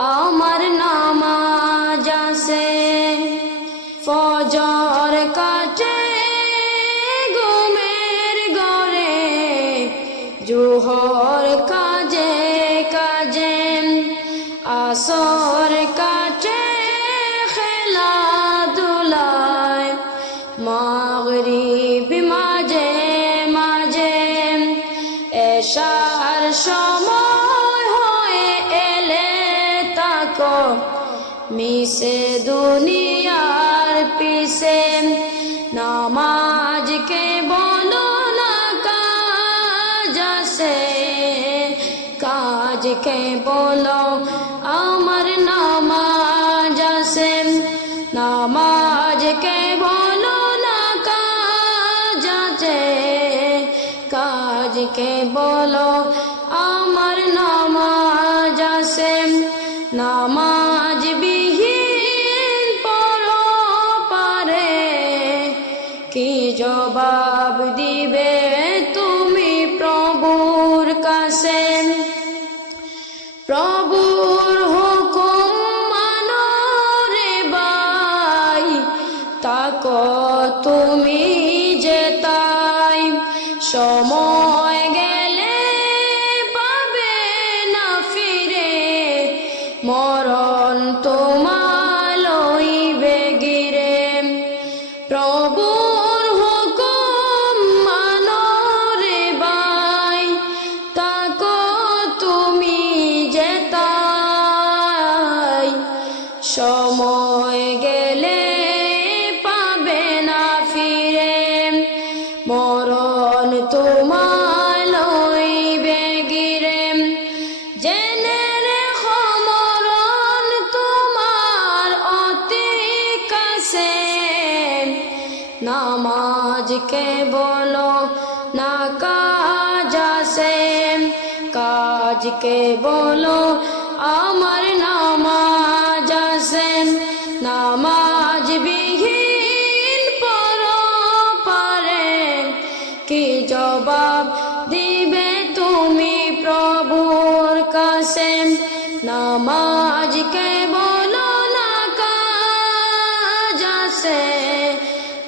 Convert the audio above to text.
আমার নামাজ আছে ফজর কাটে ঘুমের ঘরে জোহর কাজে কাজে আসর কাটে খেলা দুলায় মিশে দুনিয়ার পিছে নামাজকে বলো না কাজ কাজকে বলো, আমার নামাজ আছে। নামাজকে বলো না কাজ কাজকে বলো কি জবাব দিবে তুমি প্রভুর কাছে? প্রভুর হুকুম মানো রে বাই তাক তুমি যে তাই? সময় গেলে পাবে না ফিরে, মরণ তোমার লইবে গিরে প্রভুর কাছে নামাজকে বলো না কাজ আছে। কাজকে বলো আমার নামাজ আছে। নামাজ বিহীন পর পারে। কি জবাব দিবে তুমি প্রভুর কাছে? নামাজকে